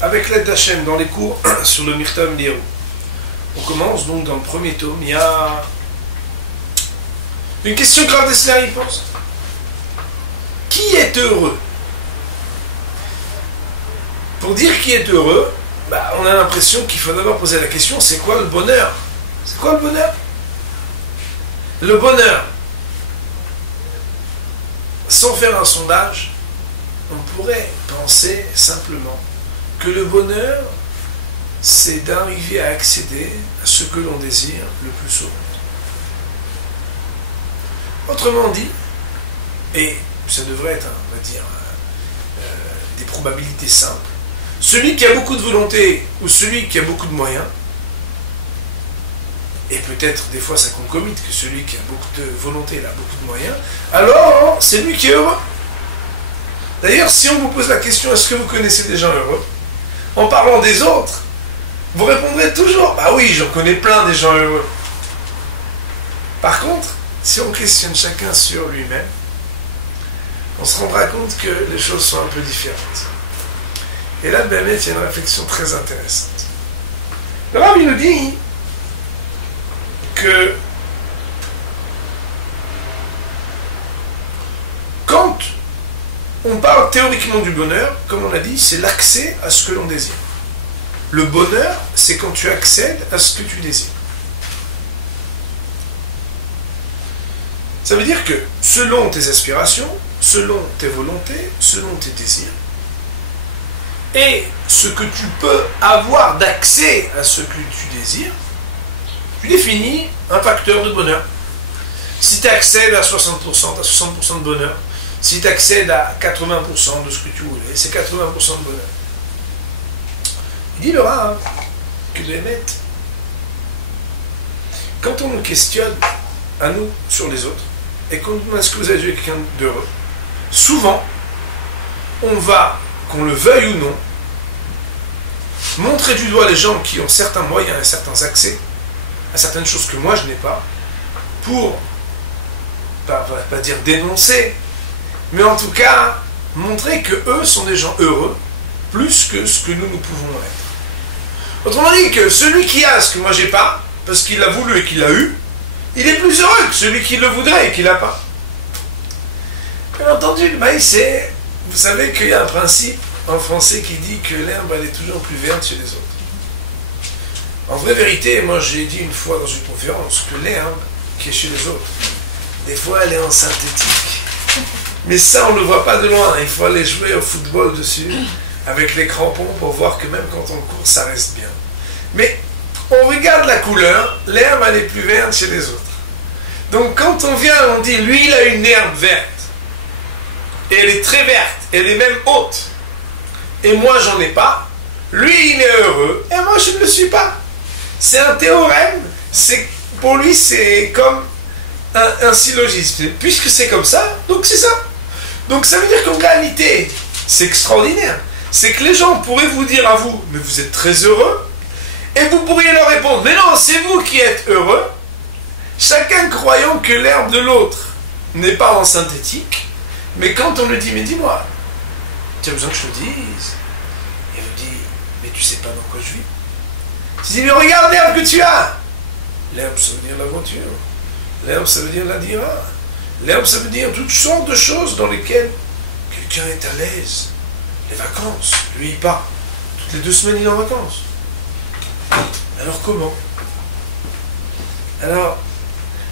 avec l'aide d'Hachem, dans les cours sur le Mirtam Liru. On commence donc dans le premier tome. Il y a une question grave d'Esler, il pense. Qui est heureux? Pour dire qui est heureux, on a l'impression qu'il faut d'abord poser la question, c'est quoi le bonheur? C'est quoi le bonheur? Le bonheur, sans faire un sondage, on pourrait penser simplement que le bonheur, c'est d'arriver à accéder à ce que l'on désire le plus souvent. Autrement dit, et ça devrait être, on va dire, des probabilités simples, celui qui a beaucoup de volonté ou celui qui a beaucoup de moyens, et peut-être des fois ça concomite que celui qui a beaucoup de volonté il a beaucoup de moyens, alors c'est lui qui est heureux. D'ailleurs, si on vous pose la question, est-ce que vous connaissez des gens heureux? En parlant des autres, vous répondrez toujours, bah oui, j'en connais plein des gens heureux. Par contre, si on questionne chacun sur lui-même, on se rendra compte que les choses sont un peu différentes. Et là, ben, il y a une réflexion très intéressante. Le Rav, il nous dit que quand on parle théoriquement du bonheur, comme on l'a dit, c'est l'accès à ce que l'on désire. Le bonheur, c'est quand tu accèdes à ce que tu désires. Ça veut dire que selon tes aspirations, selon tes volontés, selon tes désirs, et ce que tu peux avoir d'accès à ce que tu désires, tu définis un facteur de bonheur. Si tu accèdes à 60%, tu as 60% de bonheur. Si tu accèdes à 80% de ce que tu voulais, c'est 80% de bonheur. Il dit le Rav que de émettre, quand on nous questionne à nous sur les autres, et qu'on nous demande est-ce que vous avez vu quelqu'un d'heureux, souvent, on va, qu'on le veuille ou non, montrer du doigt les gens qui ont certains moyens et certains accès à certaines choses que moi je n'ai pas, pour, pas dire dénoncer, mais en tout cas, montrer que eux sont des gens heureux, plus que ce que nous pouvons être. Autrement dit, que celui qui a ce que moi j'ai pas, parce qu'il l'a voulu et qu'il l'a eu, il est plus heureux que celui qui le voudrait et qui l'a pas. Bien entendu, le maïs, c'est... Vous savez qu'il y a un principe en français qui dit que l'herbe, elle est toujours plus verte chez les autres. En vraie vérité, moi j'ai dit une fois dans une conférence que l'herbe qui est chez les autres, des fois elle est en synthétique. Mais ça, on ne le voit pas de loin. Il faut aller jouer au football dessus, avec les crampons, pour voir que même quand on court, ça reste bien. Mais on regarde la couleur, l'herbe, elle est plus verte chez les autres. Donc quand on vient, on dit, lui, il a une herbe verte. Et elle est très verte, elle est même haute. Et moi, j'en ai pas. Lui, il est heureux, et moi, je ne le suis pas. C'est un théorème. Pour lui, c'est comme un syllogisme. Puisque c'est comme ça, donc c'est ça. Donc ça veut dire qu'en réalité, c'est extraordinaire. C'est que les gens pourraient vous dire à vous, mais vous êtes très heureux, et vous pourriez leur répondre, mais non, c'est vous qui êtes heureux, chacun croyant que l'herbe de l'autre n'est pas en synthétique, mais quand on lui dit, mais dis-moi, tu as besoin que je te dise, il vous dit, mais tu sais pas dans quoi je vis. Tu dis, mais regarde l'herbe que tu as. L'herbe, ça veut dire la voiture. L'herbe, ça veut dire la dira. L'herbe, ça veut dire toutes sortes de choses dans lesquelles quelqu'un est à l'aise. Les vacances, lui, il part. Toutes les 2 semaines, il est en vacances. Alors comment? Alors,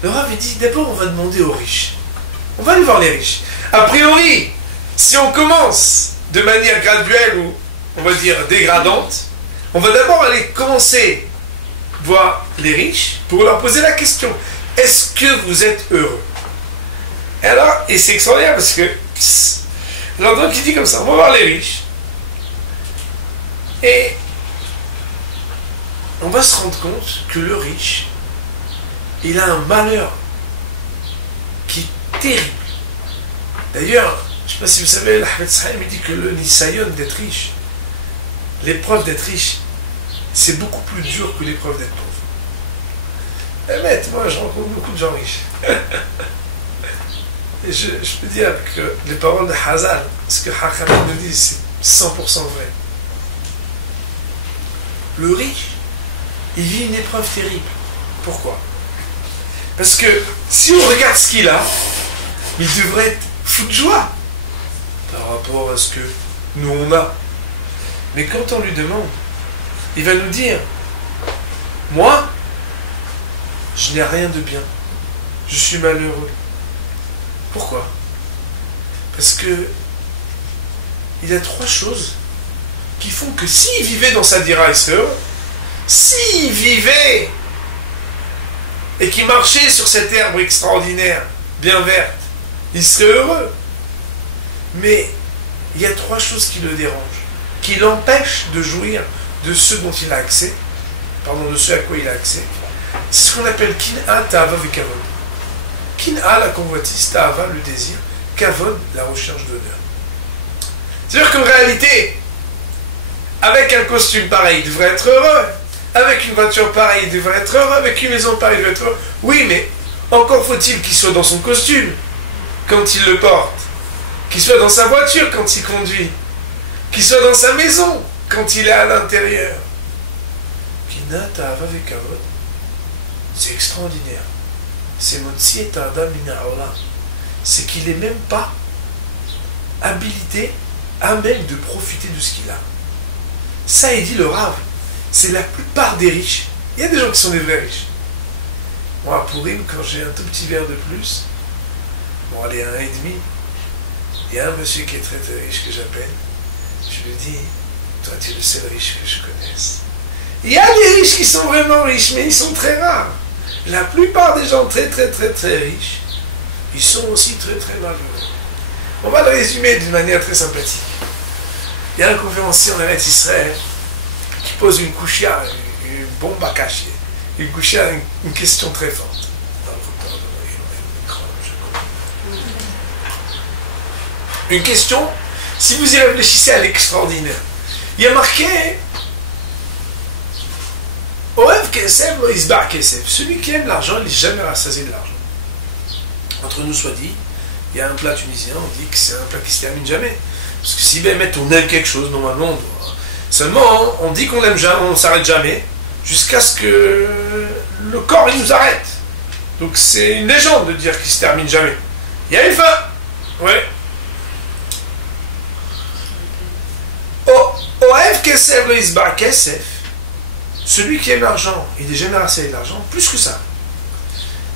le Rav dit, d'abord, on va demander aux riches. On va aller voir les riches. A priori, si on commence de manière graduelle ou, on va dire, dégradante, on va d'abord aller commencer voir les riches pour leur poser la question. Est-ce que vous êtes heureux? Et c'est extraordinaire parce que l'endroit qui dit comme ça, on va voir les riches. Et on va se rendre compte que le riche, il a un malheur qui est terrible. D'ailleurs, je ne sais pas si vous savez, l'Ahmed Saïm dit que le nisayon d'être riche, l'épreuve d'être riche, c'est beaucoup plus dur que l'épreuve d'être pauvre. Moi, je rencontre beaucoup de gens riches. Et je peux dire que les paroles de Hazal, ce que Hakam nous dit, c'est 100% vrai. Le riche, il vit une épreuve terrible. Pourquoi? Parce que si on regarde ce qu'il a, il devrait être fou de joie par rapport à ce que nous on a. Mais quand on lui demande, il va nous dire, moi, je n'ai rien de bien. Je suis malheureux. Pourquoi? Parce que il y a trois choses qui font que s'il vivait dans sa dira, il serait heureux. S'il vivait et qu'il marchait sur cette herbe extraordinaire, bien verte, il serait heureux. Mais il y a trois choses qui le dérangent, qui l'empêchent de jouir de ce dont il a accès, de ce à quoi il a accès. C'est ce qu'on appelle kin'a, ta'ava et kavod. Kin'a, la convoitise, ta'ava, le désir, kavod, la recherche d'honneur. C'est-à-dire qu'en réalité, avec un costume pareil, il devrait être heureux. Avec une voiture pareille, il devrait être heureux. Avec une maison pareille, il devrait être heureux. Oui, mais encore faut-il qu'il soit dans son costume quand il le porte, qu'il soit dans sa voiture quand il conduit, qu'il soit dans sa maison quand il est à l'intérieur. Kin'a, ta'ava et kavod, c'est extraordinaire. C'est motzi et adam min ha'olam. C'est qu'il n'est même pas habilité à même de profiter de ce qu'il a. Ça, il dit le Rav, c'est la plupart des riches. Il y a des gens qui sont des vrais riches. Moi, à Pourim, quand j'ai un tout petit verre de plus, bon, allez, 1,5, il y a un monsieur qui est très très riche que j'appelle. Je lui dis, toi, tu es le seul riche que je connaisse. Il y a des riches qui sont vraiment riches, mais ils sont très rares. La plupart des gens très très très très riches, ils sont aussi très très malheureux. On va le résumer d'une manière très sympathique. Il y a un conférencier en Eretz Israël qui pose une kouchia, une bombe à cacher, une kouchia, une question très forte. Une question, si vous y réfléchissez, à l'extraordinaire. Il y a marqué Oev kesef lo isbar kesef. Celui qui aime l'argent, il n'est jamais rassasié de l'argent. Entre nous soit dit, il y a un plat tunisien, on dit que c'est un plat qui se termine jamais. Parce que si ben on aime quelque chose, normalement, on doit... Seulement, on dit qu'on l'aime jamais, on ne s'arrête jamais, jusqu'à ce que le corps il nous arrête. Donc c'est une légende de dire qu'il se termine jamais. Il y a une fin. Ouais. Oev kesef lo isbar kesef. Celui qui aime l'argent, il n'est jamais rassasié de l'argent, plus que ça.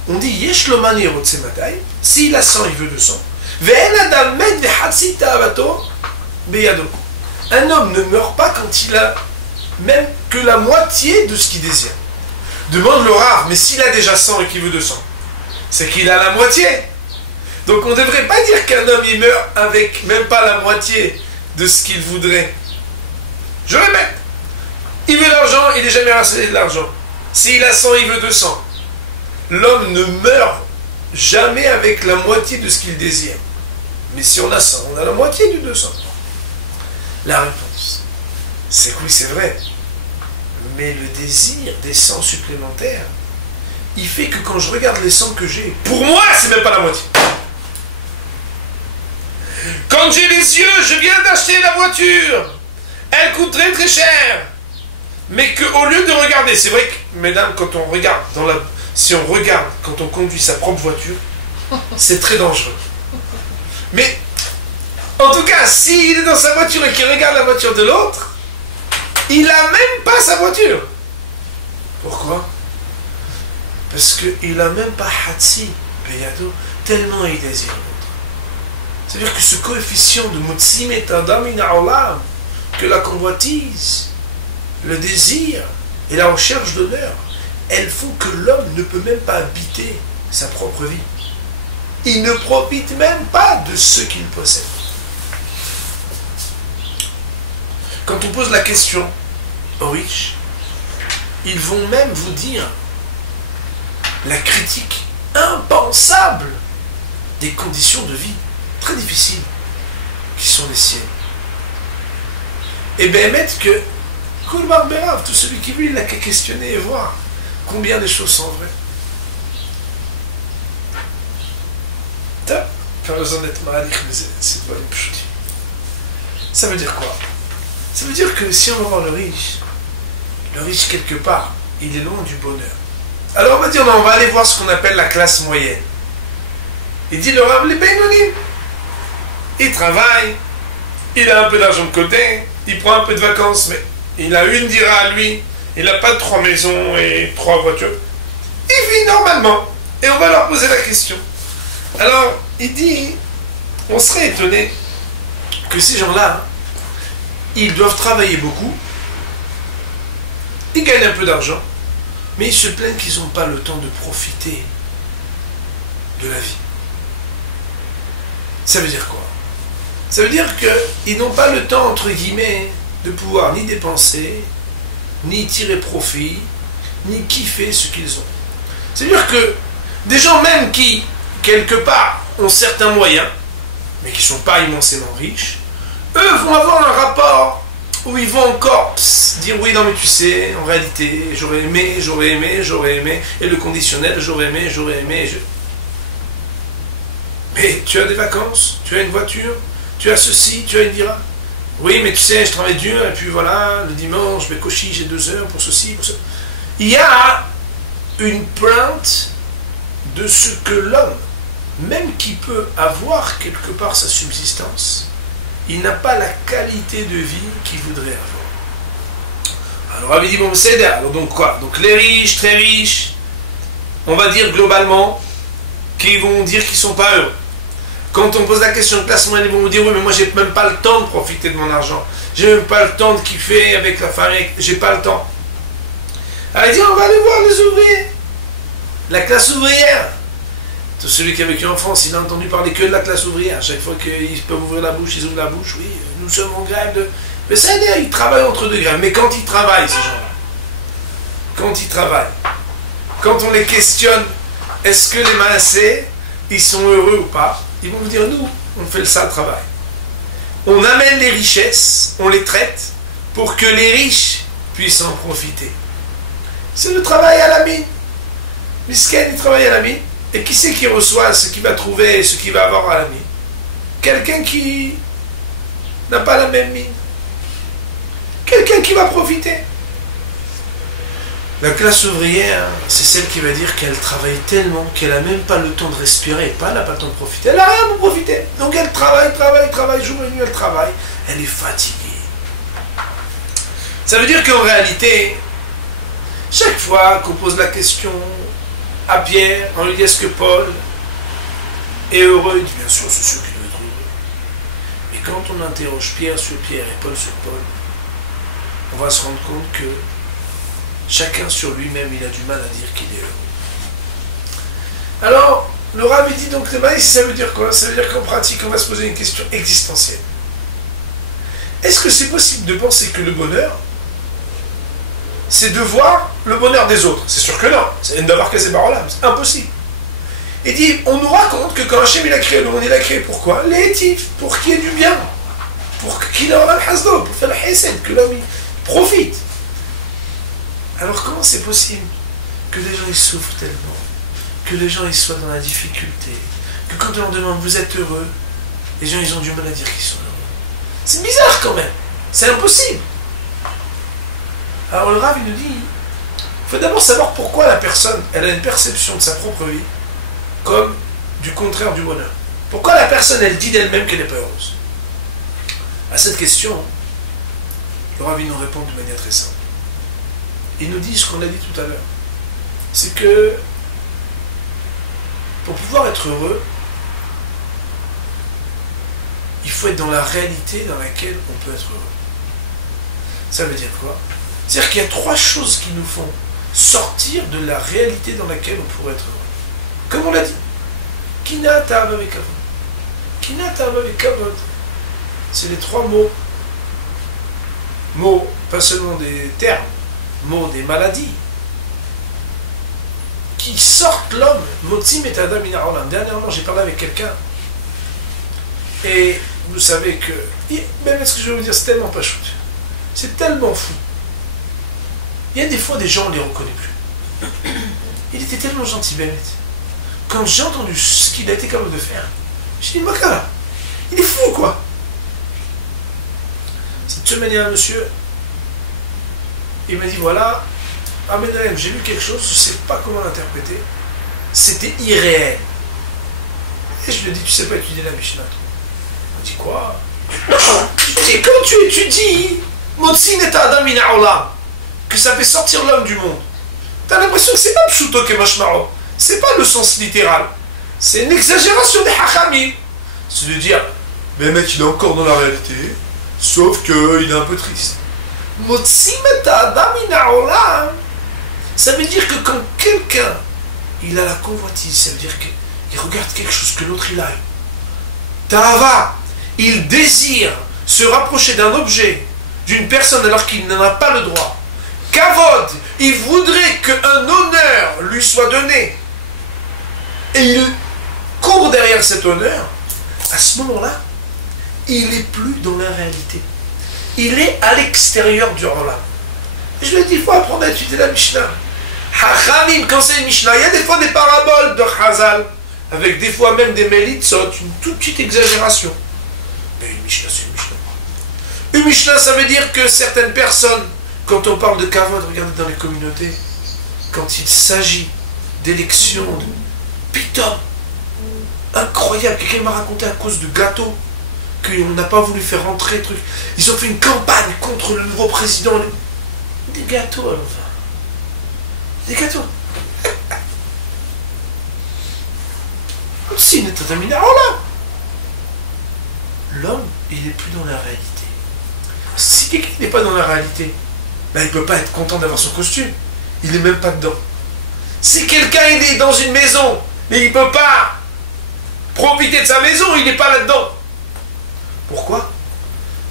On dit Yesh lo mani rotse matai, s'il a 100, il veut 200. Ve'en adam met ve'hatsi ta'avato beyado. Un homme ne meurt pas quand il a même que la moitié de ce qu'il désire. Demande le Rav, mais s'il a déjà 100 et qu'il veut 200, c'est qu'il a la moitié. Donc on ne devrait pas dire qu'un homme il meurt avec même pas la moitié de ce qu'il voudrait. Je répète, il veut l'argent, il n'est jamais rassasié de l'argent. S'il a 100, il veut 200. L'homme ne meurt jamais avec la moitié de ce qu'il désire. Mais si on a 100, on a la moitié du 200. La réponse, c'est que oui, c'est vrai. Mais le désir des 100 supplémentaires, il fait que quand je regarde les 100 que j'ai, pour moi, c'est même pas la moitié. Quand j'ai les yeux, je viens d'acheter la voiture. Elle coûte très très cher. Mais qu'au lieu de regarder, c'est vrai que, mesdames, quand on regarde si on regarde quand on conduit sa propre voiture, c'est très dangereux. Mais, en tout cas, s'il est dans sa voiture et qu'il regarde la voiture de l'autre, il n'a même pas sa voiture. Pourquoi? Parce qu'il n'a même pas Hatsi, Beyado, tellement il désire l'autre. C'est-à-dire que ce coefficient de Motsi Metadam Inaolam, que la convoitise, le désir et la recherche d'honneur, elles font que l'homme ne peut même pas habiter sa propre vie. Il ne profite même pas de ce qu'il possède. Quand on pose la question aux riches, ils vont même vous dire la critique impensable des conditions de vie très difficiles qui sont les siennes. Et bien, mettre que Koulbar Berav, tout celui qui veut, il n'a qu'à questionner et voir combien les choses sont vraies. Ça veut dire quoi? Ça veut dire que si on va voir le riche, Le riche, quelque part, il est loin du bonheur. Alors on va dire, non, on va aller voir ce qu'on appelle la classe moyenne. Il dit le Rav, les Benoni. Il travaille, il a un peu d'argent de côté, il prend un peu de vacances, mais il a une dira à lui, il n'a pas 3 maisons et 3 voitures. Il vit normalement. Et on va leur poser la question. Alors, il dit, on serait étonné que ces gens-là, ils doivent travailler beaucoup, ils gagnent un peu d'argent, mais ils se plaignent qu'ils n'ont pas le temps de profiter de la vie. Ça veut dire quoi? Ça veut dire qu'ils n'ont pas le temps, entre guillemets, de pouvoir ni dépenser, ni tirer profit, ni kiffer ce qu'ils ont. C'est-à-dire que des gens même qui, quelque part, ont certains moyens, mais qui ne sont pas immensément riches, eux vont avoir un rapport où ils vont encore dire oui, non mais tu sais, en réalité, j'aurais aimé, et le conditionnel, j'aurais aimé. Mais tu as des vacances, tu as une voiture, tu as ceci, tu as une dira. Oui, mais tu sais, je travaille dur, et puis voilà, le dimanche, je vais cocher, j'ai 2 heures pour ceci, pour ça. Il y a une plainte de ce que l'homme, même qui peut avoir quelque part sa subsistance, il n'a pas la qualité de vie qu'il voudrait avoir. Alors, on avait dit, bon, c'est alors donc quoi? Donc les riches, très riches, on va dire globalement qu'ils vont dire qu'ils ne sont pas heureux. Quand on pose la question de classe moyenne, ils vont vous dire, oui, mais moi, j'ai même pas le temps de profiter de mon argent. J'ai même pas le temps de kiffer avec la famille, j'ai pas le temps. Alors, il dit, on va aller voir les ouvriers. La classe ouvrière. Tout celui qui a vécu en France, il a entendu parler que de la classe ouvrière. À chaque fois qu'ils peuvent ouvrir la bouche, ils ouvrent la bouche. Oui, nous sommes en grève de... Mais ça veut dire, ils travaillent entre 2 grèves. Mais quand ils travaillent, ces gens-là, quand on les questionne, est-ce que les Maassés, ils sont heureux ou pas? Ils vont vous dire, nous, on fait le sale travail. On amène les richesses, on les traite pour que les riches puissent en profiter. C'est le travail à la mine. Misken, il travaille à la mine. Et qui c'est qui reçoit ce qu'il va trouver et ce qu'il va avoir à la mine? Quelqu'un qui n'a pas la même mine. Quelqu'un qui va profiter. La classe ouvrière, c'est celle qui va dire qu'elle travaille tellement qu'elle n'a même pas le temps de respirer. Elle n'a pas le temps de profiter. Elle n'a rien pour profiter. Donc elle travaille, jour et nuit, elle travaille. Elle est fatiguée. Ça veut dire qu'en réalité, chaque fois qu'on pose la question à Pierre, on lui dit est-ce que Paul est heureux? Il dit bien sûr, c'est sûr qu'il doit être heureux. Mais quand on interroge Pierre sur Pierre et Paul sur Paul, on va se rendre compte que chacun sur lui-même, il a du mal à dire qu'il est heureux. Alors, le Rav dit donc, ça veut dire quoi? Ça veut dire qu'en pratique, on va se poser une question existentielle. Est-ce que c'est possible de penser que le bonheur, c'est de voir le bonheur des autres? C'est sûr que non. C'est d'avoir que ces paroles-là. C'est impossible. Il dit, on nous raconte que quand Hachem il a créé le monde, il a créé pourquoi? L'étif, pour qu'il y ait du bien. Pour qu'il ait un hasdo, pour faire le hesed, que l'homme profite. Alors comment c'est possible que les gens ils souffrent tellement, que les gens ils soient dans la difficulté, que quand on leur demande vous êtes heureux, les gens ils ont du mal à dire qu'ils sont heureux? C'est bizarre quand même. C'est impossible. Alors le Rav, il nous dit, il faut d'abord savoir pourquoi la personne, elle a une perception de sa propre vie comme du contraire du bonheur. Pourquoi la personne, elle dit d'elle-même qu'elle n'est pas heureuse? À cette question, le Rav, il nous répond de manière très simple. Il nous dit ce qu'on a dit tout à l'heure. C'est que, pour pouvoir être heureux, il faut être dans la réalité dans laquelle on peut être heureux. Ça veut dire quoi? C'est-à-dire qu'il y a 3 choses qui nous font sortir de la réalité dans laquelle on pourrait être heureux. Comme on l'a dit, Kina ta'ava vekavod. Kina ta'ava vekavod. C'est les 3 mots. Mots, pas seulement des termes, mots des maladies, qui sortent l'homme. Motzi metadam min ha'olam. Dernièrement, j'ai parlé avec quelqu'un, et vous savez que, même ce que je vais vous dire, c'est tellement pas chouette. C'est tellement fou. Il y a des fois des gens, on ne les reconnaît plus. Il était tellement gentil, Bennett. Quand j'ai entendu ce qu'il a été capable de faire, j'ai dit, Makala, il est fou, quoi. Cette semaine, il y a un monsieur, Il m'a dit, voilà, Amenalem, j'ai lu quelque chose, je ne sais pas comment l'interpréter. C'était irréel. Et je lui ai dit, tu sais pas étudier la Mishnah. Il m'a dit, quoi? Je dis, quand tu étudies Motsin et Adam min ha'olam, que ça fait sortir l'homme du monde, tu as l'impression que c'est pas pshuto ke mashma'o, c'est pas le sens littéral. C'est une exagération des hachamim. C'est de dire, mais le mec il est encore dans la réalité, sauf qu'il est un peu triste. Motsim et Adam min ha'olam, ça veut dire que quand quelqu'un il a la convoitise, ça veut dire qu'il regarde quelque chose que l'autre il a. Ta'ava, il désire se rapprocher d'un objet, d'une personne alors qu'il n'en a pas le droit. Kavod, il voudrait qu'un honneur lui soit donné. Et il court derrière cet honneur. À ce moment-là, il n'est plus dans la réalité. Il est à l'extérieur du Olam. Je lui ai dit, il faut apprendre à étudier la Mishnah. Hachamim, quand c'est une Mishnah, il y a des fois des paraboles de Chazal, avec des fois même des Melitsot, une toute petite exagération. Mais une Mishnah, c'est une Mishnah. Une Mishnah, ça veut dire que certaines personnes, quand on parle de Kavod, regardez dans les communautés, quand il s'agit d'élections, de pitom, incroyable, quelqu'un m'a raconté à cause de gâteaux, qu'on n'a pas voulu faire rentrer, truc. Ils ont fait une campagne contre le nouveau président. Des gâteaux, alors. Des gâteaux. Si, l'homme, il n'est plus dans la réalité. Si quelqu'un n'est pas dans la réalité, ben, il ne peut pas être content d'avoir son costume. Il n'est même pas dedans. Si quelqu'un il est dans une maison, mais il ne peut pas profiter de sa maison, il n'est pas là-dedans. Pourquoi?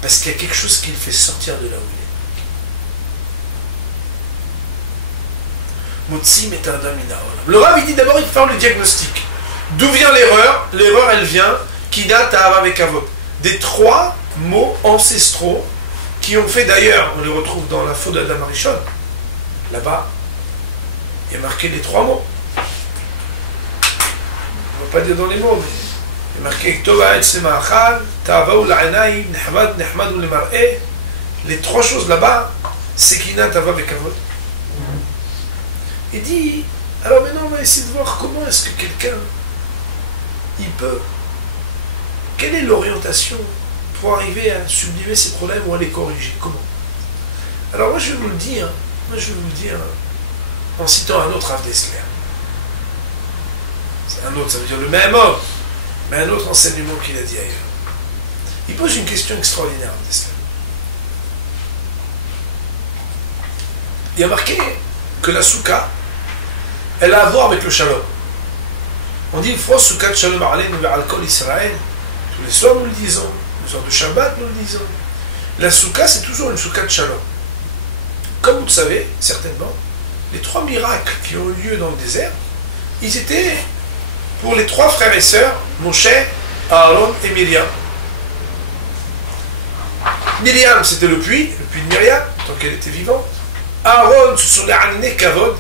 Parce qu'il y a quelque chose qui le fait sortir de là où il est. Motsim et Adam min ha'olam. Le Rav, il dit d'abord, il faut faire le diagnostic. D'où vient l'erreur? L'erreur, elle vient Kina, Ta'ava et Kavod. Des trois mots ancestraux qui ont fait d'ailleurs, on les retrouve dans la faute d'Adam Arishon. Là-bas, il y a marqué les trois mots. On ne va pas dire dans les mots, mais il y a marqué Tova et Sema'achal, Ta'ava ou la'anaïm, Nehmad ou le mar'e. Les trois choses là-bas, c'est Kina, Ta'ava et Kavod. Il dit, alors maintenant on va essayer de voir comment est-ce que quelqu'un, il peut, quelle est l'orientation pour arriver à sublimer ces problèmes ou à les corriger, comment? Alors moi je vais vous le dire, en citant un autre Rav Dessler. C'est un autre, ça veut dire le même homme, mais un autre enseignement qu'il a dit ailleurs. Il pose une question extraordinaire, Rav Dessler. Il a marqué que la soukha, elle a à voir avec le shalom. On dit, Fros soukat shalom aleinu ve'al kol Israël. Tous les soirs nous le disons, les soirs de Shabbat nous le disons. La soukha, c'est toujours une soukha de shalom. Comme vous le savez, certainement, les trois miracles qui ont eu lieu dans le désert, ils étaient pour les trois frères et sœurs, Moshe, Aaron et Myriam. Myriam, c'était le puits de Myriam, tant qu'elle était vivante. Aaron, ce sont les Anané Kavod,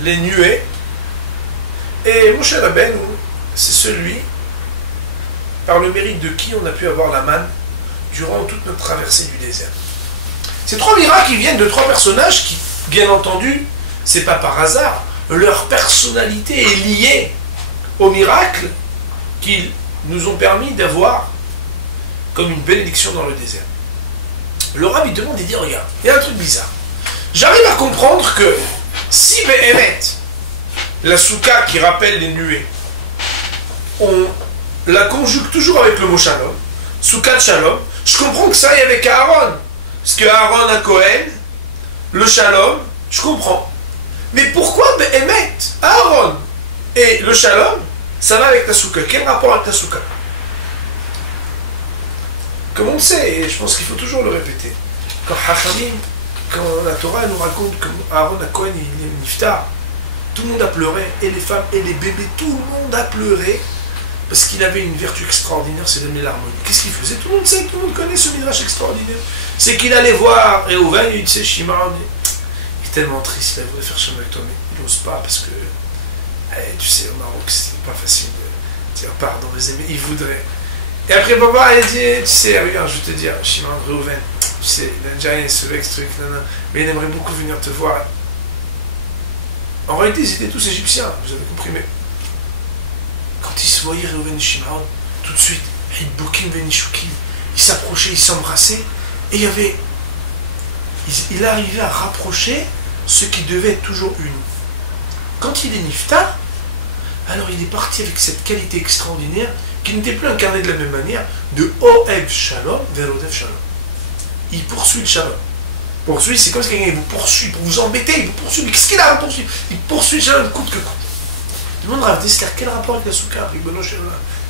les nuées. Et Moshe Rabbeinu, c'est celui par le mérite de qui on a pu avoir la manne durant toute notre traversée du désert. Ces trois miracles, ils viennent de trois personnages qui, bien entendu, c'est pas par hasard, leur personnalité est liée aux miracles qu'ils nous ont permis d'avoir comme une bénédiction dans le désert. Le Rav, il demande, il dit, regarde, il y a un truc bizarre. J'arrive à comprendre que si Behemet, la soukha qui rappelle les nuées, on la conjugue toujours avec le mot shalom, soukha de shalom, je comprends que ça aille avec Aaron. Parce que Aaron a Cohen, le shalom, je comprends. Mais pourquoi Behemet, Aaron et le shalom, ça va avec la soukha? Quel rapport avec la soukha? Comme on le sait, et je pense qu'il faut toujours le répéter, quand Hachamim, quand la Torah nous raconte que Aaron a Cohen, il est niftar, tout le monde a pleuré, et les femmes et les bébés, tout le monde a pleuré, parce qu'il avait une vertu extraordinaire, c'est d'aimer l'harmonie. Qu'est-ce qu'il faisait? Tout le monde sait, tout le monde connaît ce midrash extraordinaire. C'est qu'il allait voir Réhouven, il disait, Shimon, il est tellement triste, il voudrait faire chemin avec toi, mais il n'ose pas, parce que, tu sais, au Maroc, c'est pas facile de dire pardon, les amis, il voudrait. Et après, papa, il dit, tu sais, regarde, je vais te dire, Shimon, Réhouven, Tu sais, l'Indien, ce truc, mais il aimerait beaucoup venir te voir. En réalité, ils étaient tous égyptiens, vous avez compris, mais quand ils se voyaient Reuven et Shimon, tout de suite, ils s'approchaient, ils s'embrassaient, et il arrivait à rapprocher ce qui devait être toujours une. Quand il est niftar, alors il est parti avec cette qualité extraordinaire qui n'était plus incarnée de la même manière, de Oev Shalom vers Odev Shalom. Il poursuit le Shalom. Poursuit, c'est comme si quelqu'un vous poursuit pour vous embêter, il vous poursuit. Mais qu'est-ce qu'il a à poursuivre? Il poursuit le Shalom coûte que coûte. Tout le monde Rav Dessler, quel rapport avec la soukha?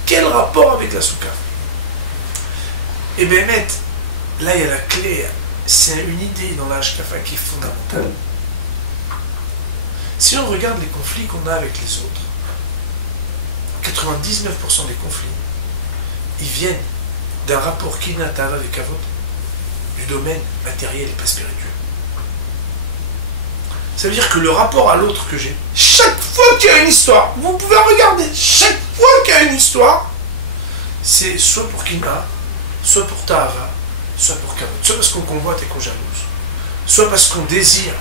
Quel rapport avec la soukha? Et bien, là il y a la clé, c'est une idée dans la Hashkafa qui est fondamentale. Si on regarde les conflits qu'on a avec les autres, 99% des conflits, ils viennent d'un rapport qui n'a pas avec Avot, du domaine matériel et pas spirituel. Ça veut dire que le rapport à l'autre que j'ai, chaque fois qu'il y a une histoire, vous pouvez regarder, chaque fois qu'il y a une histoire, c'est soit pour Kina, soit pour Ta'ava, soit pour Kavod, soit parce qu'on convoite et qu'on jalouse, soit parce qu'on désire,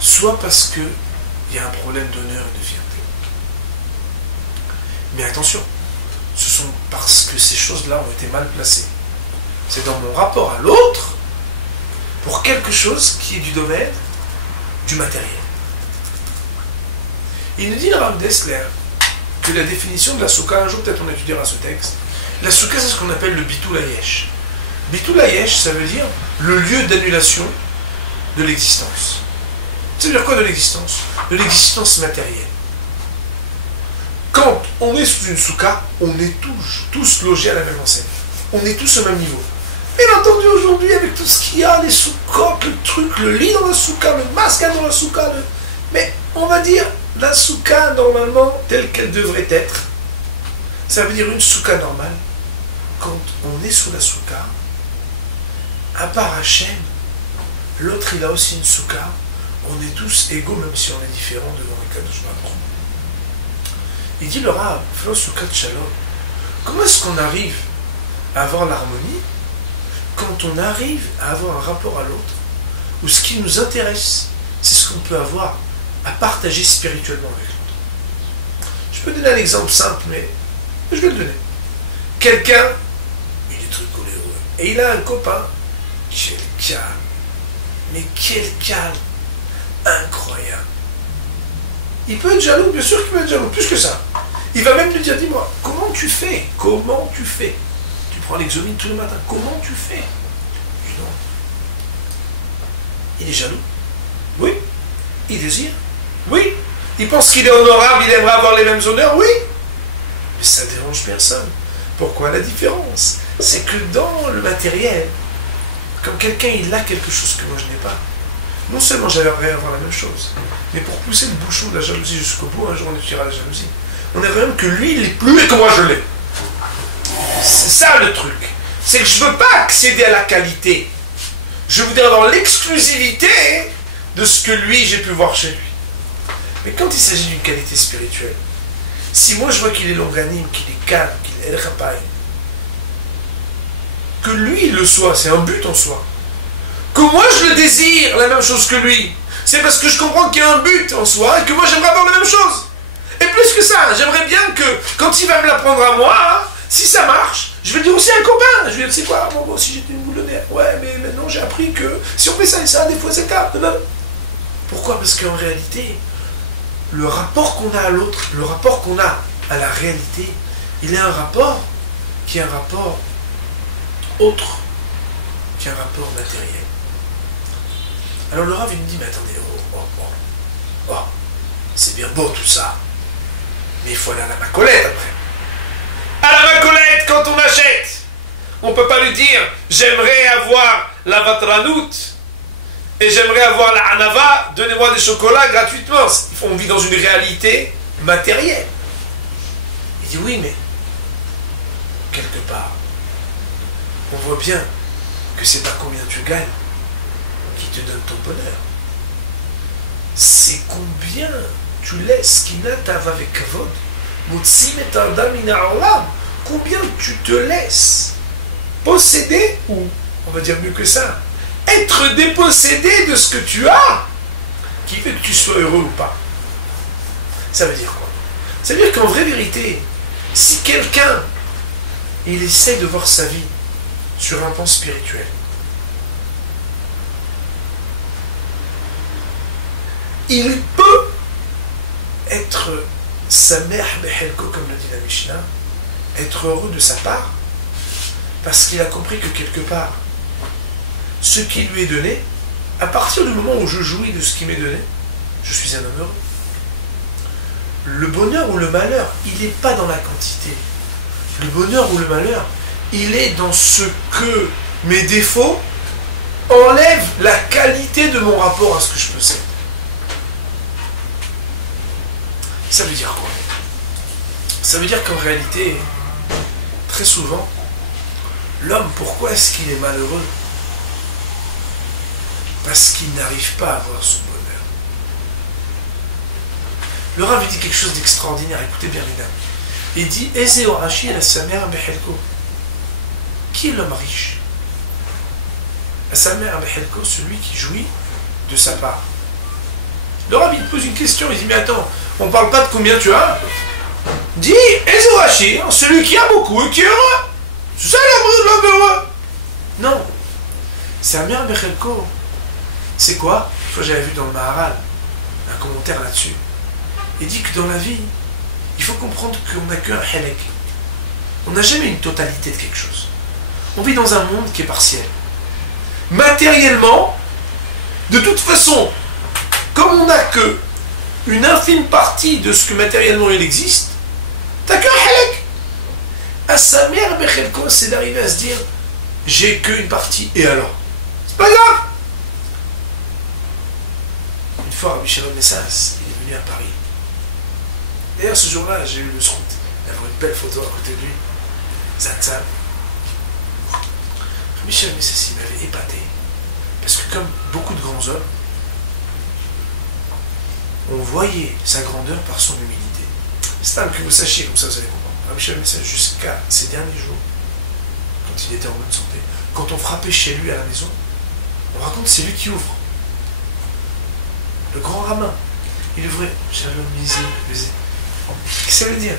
soit parce qu'il y a un problème d'honneur et de fierté. Mais attention, ce sont parce que ces choses-là ont été mal placées. C'est dans mon rapport à l'autre pour quelque chose qui est du domaine du matériel. Il nous dit le Rav Dessler que la définition de la soukha, un jour peut-être on étudiera ce texte, la soukha c'est ce qu'on appelle le bitul hayesh. Bitul hayesh, ça veut dire le lieu d'annulation de l'existence. Ça veut dire quoi de l'existence? De l'existence matérielle. Quand on est sous une soukha, on est tous logés à la même enseigne. On est tous au même niveau. Bien entendu, aujourd'hui, avec tout ce qu'il y a, les soukhotes, le truc, le lit dans la soukha, le masque dans la soukha, mais on va dire la soukha normalement telle qu'elle devrait être. Ça veut dire une soukha normale. Quand on est sous la soukha, à part Hachem, l'autre il a aussi une soukha. On est tous égaux, même si on est différents devant le Kadosh Baruch Hu. Il dit le Rav, Flo Soukhat Shalom. Comment est-ce qu'on arrive à avoir l'harmonie quand on arrive à avoir un rapport à l'autre où ce qui nous intéresse, c'est ce qu'on peut avoir à partager spirituellement avec l'autre? Je peux donner un exemple simple, mais je vais le donner. Quelqu'un, il est très coléreux, et il a un copain, quel calme, mais quel calme incroyable. Il peut être jaloux, bien sûr qu'il peut être jaloux, plus que ça. Il va même lui dire, dis-moi, comment tu fais? Comment tu fais? Tu prends l'exomine tous les matins, comment tu fais? Je dis non. Il est jaloux? Oui. Il désire? Oui. Il pense qu'il est honorable, il aimerait avoir les mêmes honneurs? Oui. Mais ça ne dérange personne. Pourquoi la différence? C'est que dans le matériel, comme quelqu'un il a quelque chose que moi je n'ai pas, non seulement j'aimerais avoir la même chose, mais pour pousser le bouchon de la jalousie jusqu'au bout, un jour on étudiera la jalousie. On aimerait même que lui il l'ait plus et que moi je l'ai. C'est ça le truc. C'est que je ne veux pas accéder à la qualité. Je voudrais avoir l'exclusivité de ce que lui j'ai pu voir chez lui. Mais quand il s'agit d'une qualité spirituelle, si moi je vois qu'il est longanime, qu'il est calme, qu'il est el rapaï, que lui il le soit, c'est un but en soi. Que moi je le désire, la même chose que lui, c'est parce que je comprends qu'il y a un but en soi et que moi j'aimerais avoir la même chose. Et plus que ça, j'aimerais bien que quand il va me l'apprendre à moi, hein, si ça marche, je vais le dire aussi à un copain. Je vais dire, tu sais quoi, moi aussi j'étais une boule de nerf. Ouais, mais maintenant j'ai appris que si on fait ça et ça, des fois c'est cap. Pourquoi? Parce qu'en réalité, le rapport qu'on a à l'autre, le rapport qu'on a à la réalité, il est un rapport qui est un rapport autre qu'un rapport matériel. Alors le Rav il me dit, mais attendez, c'est bien beau tout ça, mais il faut aller à la Macolette après. À la Macolette, quand on achète, on ne peut pas lui dire, j'aimerais avoir la Vatranout, et j'aimerais avoir la Hanava, donnez-moi des chocolats gratuitement. On vit dans une réalité matérielle. Il dit, oui, mais quelque part, on voit bien que c'est pas combien tu gagnes qui te donne ton bonheur. C'est combien tu laisses Kinatav avec Kavod, combien tu te laisses posséder, ou on va dire mieux que ça, être dépossédé de ce que tu as, qui fait que tu sois heureux ou pas. Ça veut dire quoi? Ça veut dire qu'en vraie vérité, si quelqu'un, il essaie de voir sa vie sur un plan spirituel, il peut être sa mère behelko, comme le dit la Mishnah, être heureux de sa part, parce qu'il a compris que quelque part, ce qui lui est donné, à partir du moment où je jouis de ce qui m'est donné, je suis un homme heureux. Le bonheur ou le malheur, il n'est pas dans la quantité. Le bonheur ou le malheur, il est dans ce que mes défauts enlèvent la qualité de mon rapport à ce que je possède. Ça veut dire quoi? Ça veut dire qu'en réalité, très souvent, l'homme, pourquoi est-ce qu'il est malheureux? Parce qu'il n'arrive pas à avoir son bonheur. Le Rav dit quelque chose d'extraordinaire, écoutez bien les dames. Il dit Eze Orashi la sa mère Behelko. Qui est l'homme riche? Sa mère Behelko, celui qui jouit de sa part. Le Rav il pose une question, il dit mais attends, on ne parle pas de combien tu as. Dit Eze Orashi, celui qui a beaucoup et qui est heureux. C'est ça l'homme heureux. Non. Sa mère Behelko. C'est quoi? Une fois j'avais vu dans le Maharal un commentaire là-dessus. Il dit que dans la vie, il faut comprendre qu'on n'a qu'un halek. On n'a jamais une totalité de quelque chose. On vit dans un monde qui est partiel. Matériellement, de toute façon, comme on n'a que une infime partie de ce que matériellement il existe, t'as qu'un halek. À sa mère, Bechelko, c'est d'arriver à se dire j'ai qu'une partie, et alors? C'est pas grave. Une fois, Rabbi Shalom Messas, il est venu à Paris. D'ailleurs, ce jour-là, j'ai eu le srout d'avoir une belle photo à côté de lui. Zatzal. Michel Messas, il m'avait épaté. Parce que comme beaucoup de grands hommes, on voyait sa grandeur par son humilité. C'est un que vous sachiez, comme ça vous allez comprendre. Michel Messas, jusqu'à ces derniers jours, quand il était en bonne santé, quand on frappait chez lui à la maison, on raconte que c'est lui qui ouvre. Le grand rabbin. Il ouvrait. J'avais misé. Qu'est-ce que ça veut dire?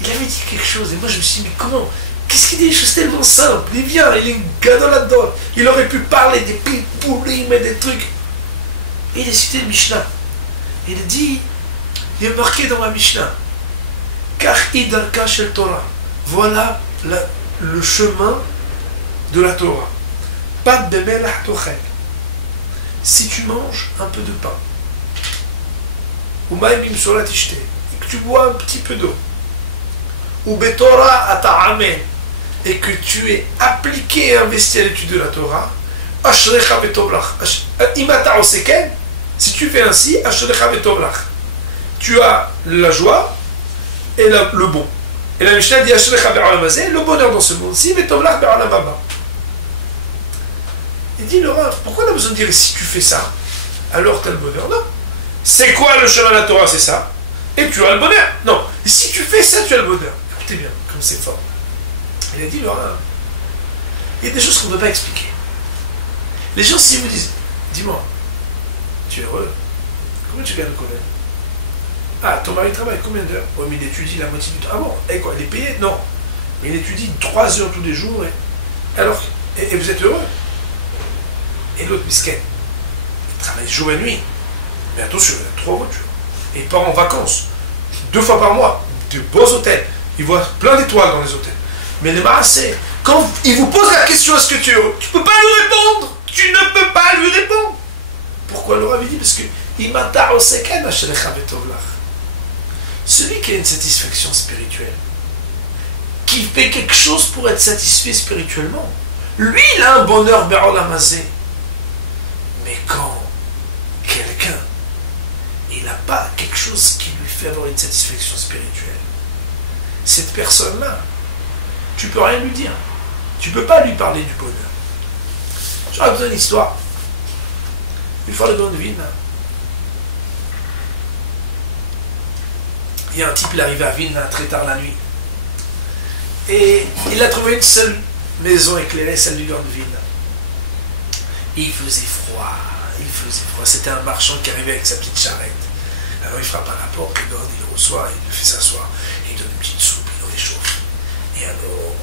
Il avait dit quelque chose, et moi je me suis dit, mais comment? Qu'est-ce qu'il dit? Des choses tellement simples. Il vient, il est gadol là-dedans. Il aurait pu parler des pitbullim et des trucs. Et il a cité le Mishnah. Il a dit, il est marqué dans ma Mishnah, Kach idarka shel Torah. Voilà le chemin de la Torah. Pat bemelach tochel. Si tu manges un peu de pain, ou maïm imsolat ishte, tu bois un petit peu d'eau, ou betorah ata'amel, et que tu es appliqué et investi à l'étude de la Torah, ashrecha betovlach, imata oseken, si tu fais ainsi, ashrecha betovlach, tu as la joie et le bon. Et la Mishnah dit ashrecha be'olam hazeh, le bonheur dans ce monde-ci, betovlach be'olam haba. Il dit le Rav, pourquoi on a besoin de dire si tu fais ça, alors tu as le bonheur? Non. C'est quoi le chemin de la Torah? C'est ça. Et tu as le bonheur. Non. Et si tu fais ça, tu as le bonheur. Écoutez bien, comme c'est fort. Il a dit, Laura, il y a des choses qu'on ne peut pas expliquer. Les gens, si vous disent, dis-moi, tu es heureux, comment tu gagnes le connaître? Ah, ton mari travaille combien d'heures? Oui, mais il étudie la moitié du temps. Ah bon? Et quoi? Il est payé? Non. Mais il étudie 3 heures tous les jours. Alors, et vous êtes heureux? Et l'autre, misquet, il travaille jour et nuit. Mais attention, il a 3 voitures. Et il part en vacances 2 fois par mois, de beaux hôtels. Il voit plein d'étoiles dans les hôtels. Mais les marassés, quand il vous pose la question est-ce que tu es heureux, tu ne peux pas lui répondre. Tu ne peux pas lui répondre. Pourquoi le Rav dit? Parce que celui qui a une satisfaction spirituelle, qui fait quelque chose pour être satisfait spirituellement, lui il a un bonheur be'olam hazeh. Mais quand quelqu'un il n'a pas quelque chose qui lui fait avoir une satisfaction spirituelle, cette personne-là, tu ne peux rien lui dire. Tu ne peux pas lui parler du bonheur. J'aurais besoin d'une histoire. Une fois le grand de Vilna, il y a un type, il est arrivé à Vilna très tard la nuit. Et il a trouvé une seule maison éclairée, celle du Gandvin. Et il faisait froid, C'était un marchand qui arrivait avec sa petite charrette. Alors il frappe à la porte, le Gand, il le reçoit, il le fait s'asseoir, il donne une petite soupe, il le réchauffe. Et alors,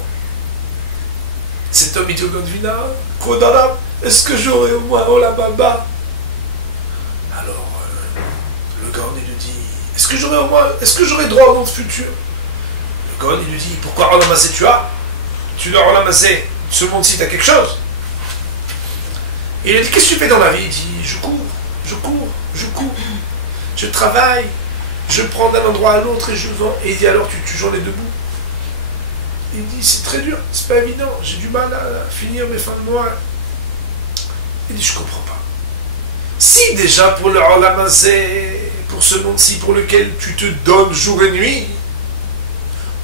cet homme il dit au Gandvina, Kodara, est-ce que j'aurai au moins Ola Baba? Alors, le Gand il lui dit, est-ce que j'aurai droit au monde futur? Le Gand il lui dit, pourquoi Ola Mazé tu as? Tu dois Ola Mazé, ce monde-ci t'as quelque chose? Et il a dit, qu'est-ce que tu fais dans la vie? Il dit, je cours. Je travaille, je prends d'un endroit à l'autre et je vends. Et il dit, alors tu j'en es debout. Il dit, c'est très dur, c'est pas évident, j'ai du mal à finir mes fins de mois. Il dit, je comprends pas. Si déjà pour le Olamazé, pour ce monde-ci pour lequel tu te donnes jour et nuit,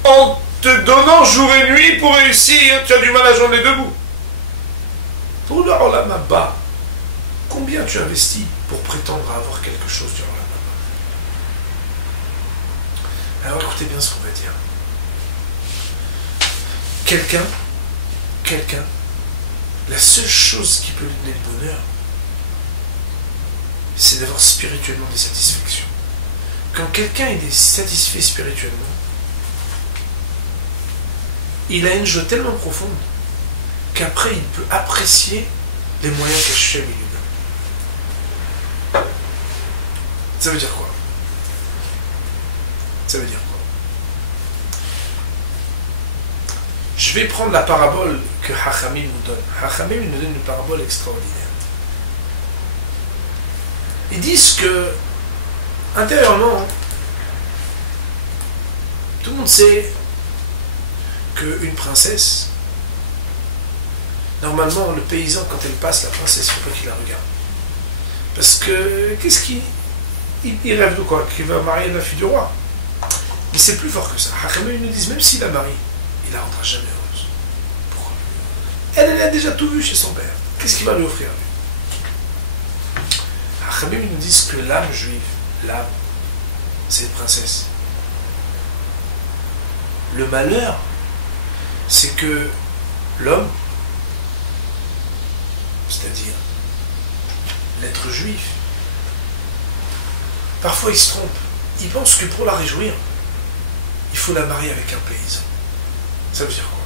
en te donnant jour et nuit pour réussir, tu as du mal à joindre les debout. Pour le Olamaba, combien tu investis pour prétendre à avoir quelque chose du Olamaba? Alors écoutez bien ce qu'on va dire. Quelqu'un, la seule chose qui peut lui donner le bonheur, c'est d'avoir spirituellement des satisfactions. Quand quelqu'un est satisfait spirituellement, il a une joie tellement profonde qu'après il peut apprécier les moyens qu'Hachem lui donne. Ça veut dire quoi? Je vais prendre la parabole que Hachamim nous donne. Hachamim nous donne une parabole extraordinaire. Ils disent que, intérieurement, tout le monde sait qu'une princesse, normalement, le paysan, quand elle passe, la princesse, il ne faut pas qu'il la regarde. Parce que, il rêve de quoi? Qu'il va marier la fille du roi. Mais c'est plus fort que ça. Hachamim nous disent, même s'il la marie, il ne la rendra jamais heureuse. Pourquoi? Elle a déjà tout vu chez son père. Qu'est-ce qu'il va lui offrir, lui? Hachamim nous disent que l'âme juive, l'âme, c'est une princesse. Le malheur, c'est que l'homme, c'est-à-dire l'être juif, parfois il se trompe. Il pense que pour la réjouir, il faut la marier avec un paysan. Ça veut dire quoi?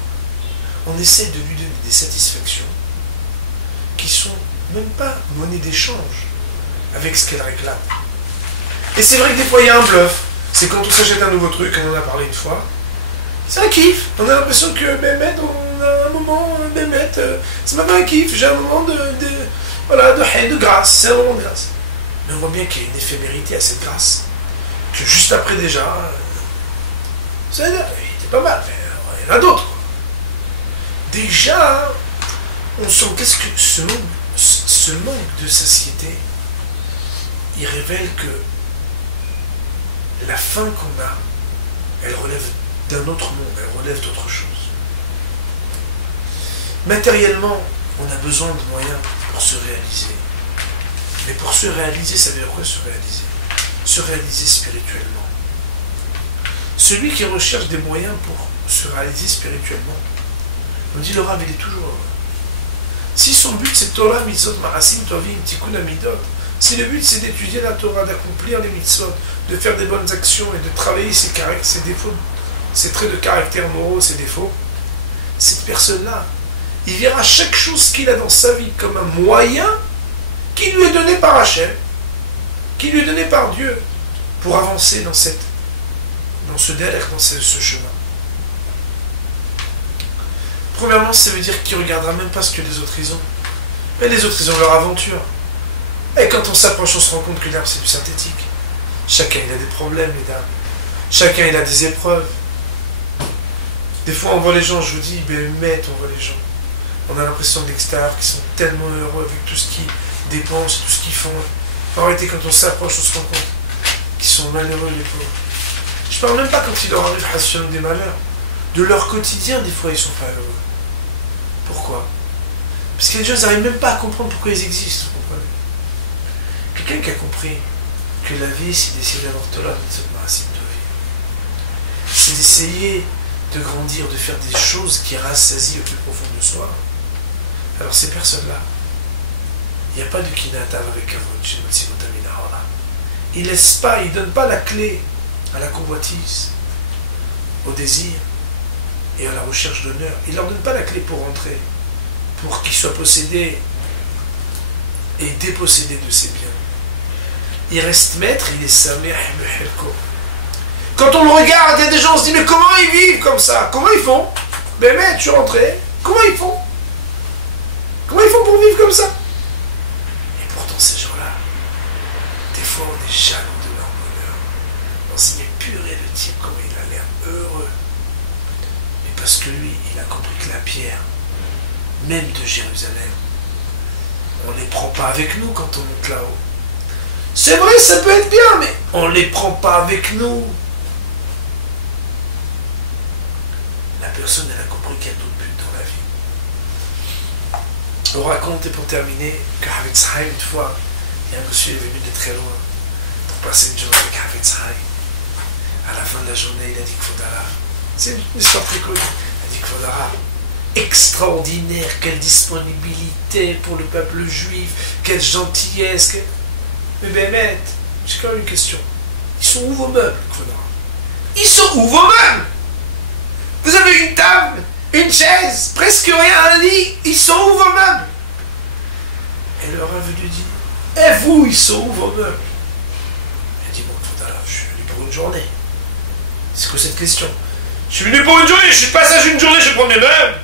On essaie de lui donner des satisfactions qui sont même pas monnaie d'échange avec ce qu'elle réclame. Et c'est vrai que des fois il y a un bluff. C'est quand on s'achète un nouveau truc, on en a parlé une fois. C'est un kiff. On a l'impression que Mehmet, on a un moment, Mehmet, ça m'a fait un kiff. J'ai un moment de grâce. C'est un moment de grâce. Mais on voit bien qu'il y a une éphémérité à cette grâce. Que juste après déjà, il était pas mal, mais il y en a d'autres. Déjà, on sent qu'est-ce que ce manque de satiété, il révèle que la faim qu'on a, elle relève d'un autre monde, elle relève d'autre chose. Matériellement, on a besoin de moyens pour se réaliser. Mais pour se réaliser, ça veut dire quoi se réaliser? Se réaliser spirituellement. Celui qui recherche des moyens pour se réaliser spirituellement, on dit le Rav, il est toujours heureux. Si son but c'est Torah, Mitzvot, Marasim, Tovim, Tikkun Amidot, si le but c'est d'étudier la Torah, d'accomplir les mitzvot, de faire des bonnes actions et de travailler ses défauts, ses traits de caractère moraux, ses défauts, cette personne-là, il verra chaque chose qu'il a dans sa vie comme un moyen qui lui est donné par Hachem, qui lui est donné par Dieu, pour avancer dans ce délai, dans ce chemin. Premièrement, ça veut dire qu'il ne regardera même pas ce que les autres ils ont. Mais les autres, ils ont leur aventure. Et quand on s'approche, on se rend compte que l'herbe, c'est du synthétique. Chacun, il a des problèmes, les dames. Chacun, il a des épreuves. Des fois, on voit les gens, je vous dis, on voit les gens. On a l'impression de l'extérieur qu'ils sont tellement heureux avec tout ce qu'ils dépensent, tout ce qu'ils font. En réalité, quand on s'approche, on se rend compte qu'ils sont malheureux, les pauvres. Je parle même pas quand il leur arrive des malheurs. De leur quotidien, des fois, ils sont pas heureux. Pourquoi? Parce que les gens n'arrivent même pas à comprendre pourquoi ils existent, vous comprenez? Quelqu'un qui a compris que la vie, c'est d'essayer d'avoir Torah, c'est d'essayer de grandir, de faire des choses qui rassasient au plus profond de soi, alors ces personnes-là, il n'y a pas de kinatav avec Kavod chez Motsimotamina. Ils ne laissent pas, ils ne donnent pas la clé à la convoitise, au désir et à la recherche d'honneur. Ils ne leur donnent pas la clé pour entrer, pour qu'ils soient possédés et dépossédés de ces biens. Ils restent maîtres, il est sameh mehelko. Quand on le regarde, il y a des gens qui se disent mais comment ils vivent comme ça? Comment ils font? Ben mais je suis rentré. Comment ils font? Comment ils font pour vivre comme ça? Et pourtant ces gens-là, des fois on est jaloux de leur bonheur. On se dit mais purée le type, comment il a l'air heureux. Mais parce que lui, il a compris que la pierre, même de Jérusalem, on ne les prend pas avec nous quand on monte là-haut. C'est vrai, ça peut être bien, mais on ne les prend pas avec nous. La personne, elle a compris qu'il y a d'autres buts dans la vie. On raconte, et pour terminer, que Havetz Haïm, une fois, il y a un monsieur qui est venu de très loin pour passer une journée avec Havetz Haïm. À la fin de la journée, il a dit Kvodara. C'est une histoire très connue. Il a dit Kvodara. Extraordinaire, quelle disponibilité pour le peuple juif, quelle gentillesse. Mais Bémet, j'ai quand même une question. Ils sont où vos meubles, Kvodara? Ils sont où vos meubles? Vous avez une table, une chaise, presque rien, un lit. Ils sont où vos meubles? Et le Rav lui dit, et vous, ils sont où vos meubles? Il a dit, bon, Kvodara, je suis venu pour une journée. C'est quoi cette question? Je suis venu pour une journée, je suis de passage une journée, je prends mes meubles.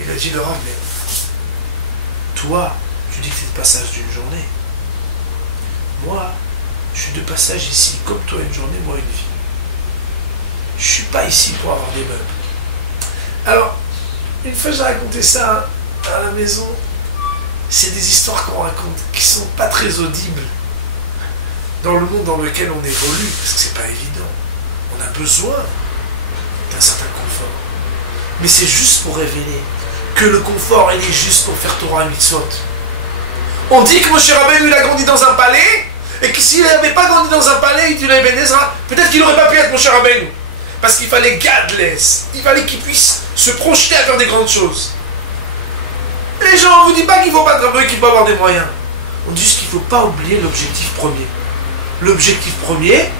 Il a dit, le Rav, mais toi, tu dis que tu es de passage d'une journée. Moi, je suis de passage ici, comme toi une journée, moi une vie. Je ne suis pas ici pour avoir des meubles. Alors, une fois j'ai raconté ça à la maison, c'est des histoires qu'on raconte qui ne sont pas très audibles dans le monde dans lequel on évolue, parce que c'est pas évident. On a besoin d'un certain confort. Mais c'est juste pour révéler que le confort, il est juste pour faire Torah et Mitzvot. On dit que Moshe Rabbeinu, il a grandi dans un palais, et que s'il n'avait pas grandi dans un palais, il avait Ben Ezra, peut-être qu'il n'aurait pas pu être Moshe Rabbeinu. Parce qu'il fallait gadless, il fallait qu'il puisse se projeter à faire des grandes choses. Les gens, on ne vous dit pas qu'il ne faut pas travailler, qu'il faut avoir des moyens. On dit juste qu'il ne faut pas oublier l'objectif premier. L'objectif premier,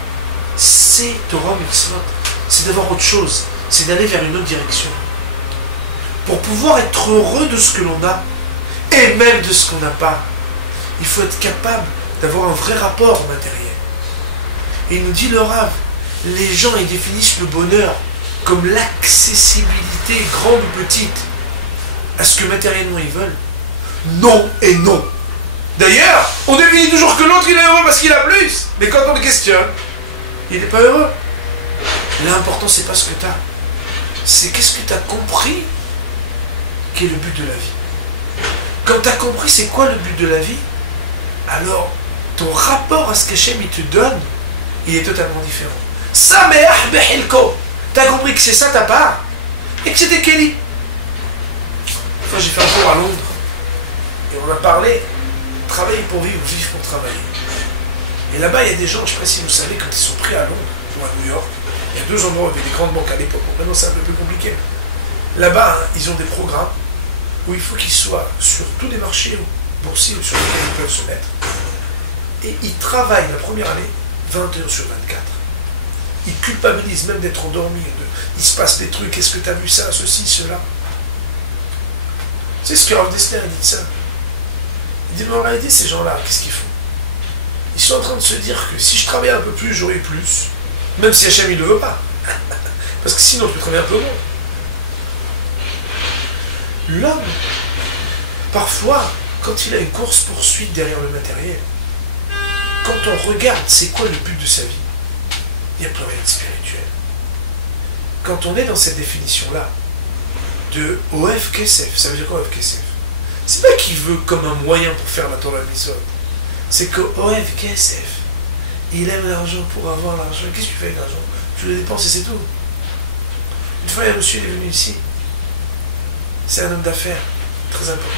c'est Torah Mitzvot. C'est d'avoir autre chose, c'est d'aller vers une autre direction. Pour pouvoir être heureux de ce que l'on a, et même de ce qu'on n'a pas, il faut être capable d'avoir un vrai rapport au matériel. Et il nous dit le Rav, les gens ils définissent le bonheur comme l'accessibilité grande ou petite à ce que matériellement ils veulent. Non et non. D'ailleurs, on définit toujours que l'autre il est heureux parce qu'il a plus. Mais quand on le questionne, il n'est pas heureux. L'important c'est pas ce que tu as. C'est qu'est-ce que tu as compris qui est le but de la vie. Quand tu as compris c'est quoi le but de la vie, alors ton rapport à ce qu'Hachem il te donne, il est totalement différent. Sameach behilko. Tu as compris que c'est ça ta part et que c'était Kelly. Une fois j'ai fait un tour à Londres et on a parlé travailler pour vivre, vivre pour travailler. Et là-bas il y a des gens, je ne sais pas si vous savez, quand ils sont pris à Londres ou à New York, il y a deux endroits où il y avait des grandes banques à l'époque. Maintenant c'est un peu plus compliqué. Là-bas, hein, ils ont des programmes où il faut qu'ils soient sur tous les marchés boursiers sur lesquels ils peuvent se mettre. Et ils travaillent la première année 20 heures sur 24. Ils culpabilisent même d'être endormis. Il se passe des trucs, est-ce que tu as vu ça, ceci, cela. Tu sais ce que Rav Dessler a dit de ça? Il dit, mais en réalité, ces gens-là, qu'est-ce qu'ils font? Ils sont en train de se dire que si je travaillais un peu plus, j'aurais plus. Même si Hachem, il ne le veut pas. Parce que sinon, je peux travailler un peu moins. L'homme, parfois, quand il a une course-poursuite derrière le matériel, quand on regarde c'est quoi le but de sa vie, il n'y a plus rien de spirituel. Quand on est dans cette définition-là de OF Kesef, ça veut dire quoi OF Kesef? C'est pas qu'il veut comme un moyen pour faire la Torah Mitzvot. C'est que OF Kesef, il aime l'argent pour avoir l'argent. Qu'est-ce que tu fais avec l'argent? Tu le dépenses et c'est tout. Une fois, il y a un monsieur, il est venu ici. C'est un homme d'affaires, très important.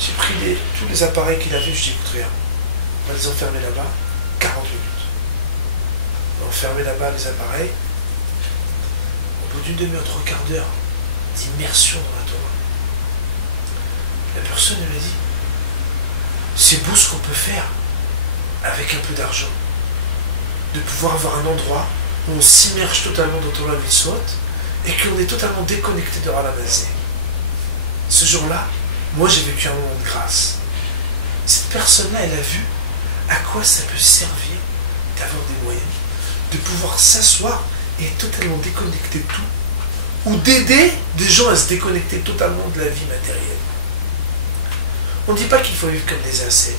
J'ai pris tous les appareils qu'il avait, je dis, écoute, regarde, on va les enfermer là-bas, 40 minutes. On va enfermer là-bas les appareils. d'une demi-heure, trois quarts d'heure d'immersion dans la Torah. La personne, elle m'a dit, c'est beau ce qu'on peut faire avec un peu d'argent. De pouvoir avoir un endroit où on s'immerge totalement dans Torah Mitzvot et qu'on est totalement déconnecté de Ralamazé. Ce jour-là, moi j'ai vécu un moment de grâce. Cette personne-là, elle a vu à quoi ça peut servir d'avoir des moyens, de pouvoir s'asseoir et être totalement déconnecté de tout, ou d'aider des gens à se déconnecter totalement de la vie matérielle. On ne dit pas qu'il faut vivre comme des ascètes,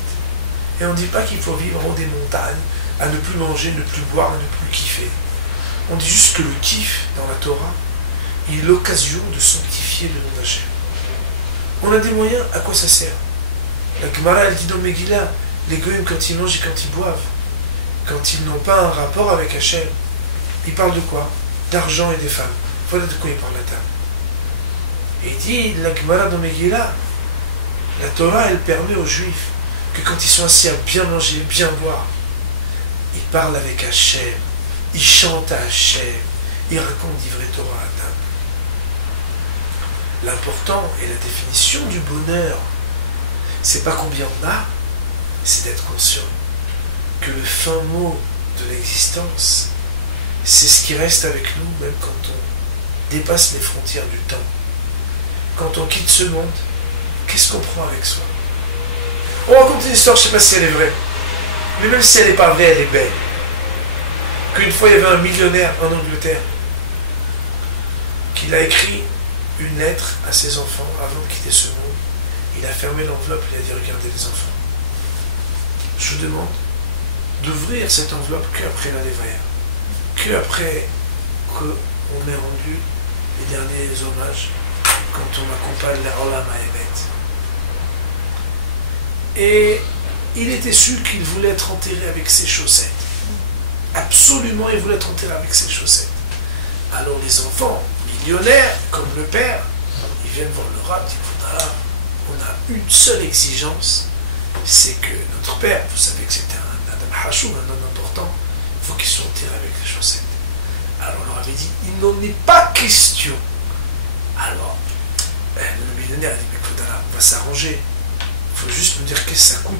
et on ne dit pas qu'il faut vivre en haut des montagnes, à ne plus manger, ne plus boire, à ne plus kiffer. On dit juste que le kiff dans la Torah est l'occasion de sanctifier le nom d'Hachem. On a des moyens, à quoi ça sert? La Gemara, elle dit dans Megillah, les goyim quand ils mangent et quand ils boivent, quand ils n'ont pas un rapport avec Hachem, ils parlent de quoi? D'argent et des femmes. Voilà de quoi ils parlent la table. Et il dit, la Gemara dans Megillah, la Torah, elle permet aux Juifs que quand ils sont assis à bien manger, bien boire, ils parlent avec Hachem, ils chantent à Hachem, ils racontent d'ivrei Torah à table. L'important et la définition du bonheur, c'est pas combien on a, c'est d'être conscient que le fin mot de l'existence, c'est ce qui reste avec nous, même quand on dépasse les frontières du temps. Quand on quitte ce monde, qu'est-ce qu'on prend avec soi? On raconte une histoire, je ne sais pas si elle est vraie, mais même si elle n'est pas vraie, elle est belle. Qu'une fois, il y avait un millionnaire en Angleterre qui a écrit une lettre à ses enfants avant de quitter ce monde. Il a fermé l'enveloppe et il a dit, regardez les enfants, je vous demande d'ouvrir cette enveloppe qu'après la lévaya, qu'après qu'on ait rendu les derniers hommages, quand on accompagne la Olam Haemet. Et il était sûr qu'il voulait être enterré avec ses chaussettes. Absolument, il voulait être enterré avec ses chaussettes. Alors les enfants, millionnaires, comme le père, ils viennent voir le rab, ils disent, on a une seule exigence, c'est que notre père, vous savez que c'était un Adam Hachou, un homme important, il faut qu'il soit enterré avec les chaussettes. Alors on leur avait dit, il n'en est pas question. Alors, le millionnaire a dit, mais écoute, on va s'arranger. Il faut juste me dire qu'est-ce que ça coûte.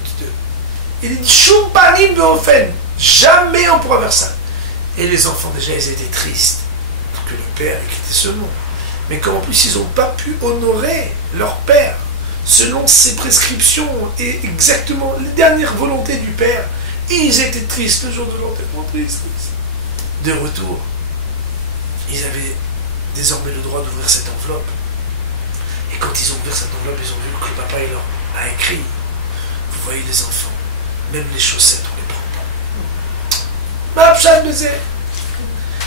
Il a dit, Choupanim Beofen, jamais on pourra faire ça. Et les enfants, déjà, ils étaient tristes pour que le père ait quitté ce monde. Mais comme en plus, ils n'ont pas pu honorer leur père selon ses prescriptions et exactement les dernières volontés du père, ils étaient tristes le jour de l'enterrement, tristes. De retour, ils avaient désormais le droit d'ouvrir cette enveloppe. Et quand ils ont ouvert cette enveloppe, ils ont vu que le papa il leur a écrit, vous voyez les enfants, même les chaussettes, on les prend pas.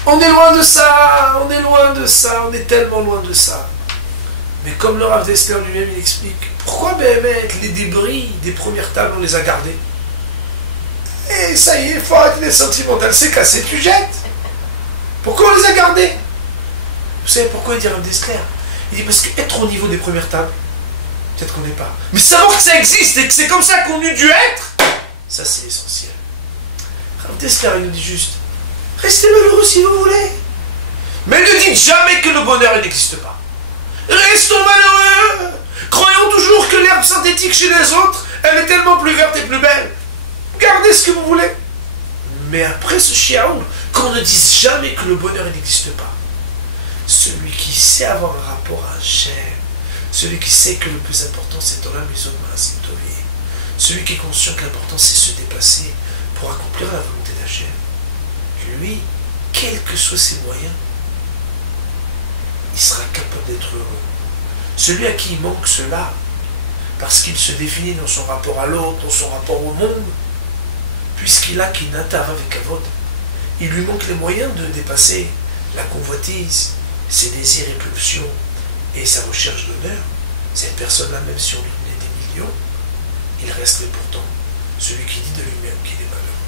On est loin de ça, on est loin de ça, on est tellement loin de ça. Mais comme le Rav Dessler lui-même il explique, pourquoi les débris des premières tables on les a gardés? Et ça y est, il faut arrêter les sentimentales, c'est cassé, tu jettes. Pourquoi on les a gardés? Vous savez pourquoi il dit Rav Dessler? Il dit parce qu'être au niveau des premières tables, peut-être qu'on n'est pas. Mais savoir que ça existe et que c'est comme ça qu'on eût dû être, ça c'est essentiel. Rav Dessler il nous dit juste, restez malheureux si vous voulez. Mais ne dites jamais que le bonheur n'existe pas. Restons malheureux. Croyons toujours que l'herbe synthétique chez les autres, elle est tellement plus verte et plus belle. Gardez ce que vous voulez. Mais après ce chiaoul, qu'on ne dise jamais que le bonheur n'existe pas. Celui qui sait avoir un rapport à Hachem, celui qui sait que le plus important c'est Torah Mitzvot Maasim Tovim, celui qui est conscient que l'important c'est se dépasser pour accomplir la volonté d'Hachem, lui, quels que soient ses moyens, il sera capable d'être heureux. Celui à qui il manque cela, parce qu'il se définit dans son rapport à l'autre, dans son rapport au monde, puisqu'il a Kinata avec Avod, il lui manque les moyens de dépasser la convoitise, ses désirs et pulsions et sa recherche d'honneur. Cette personne-là, même si on lui donnait des millions, il resterait pourtant celui qui dit de lui-même qu'il est malheureux.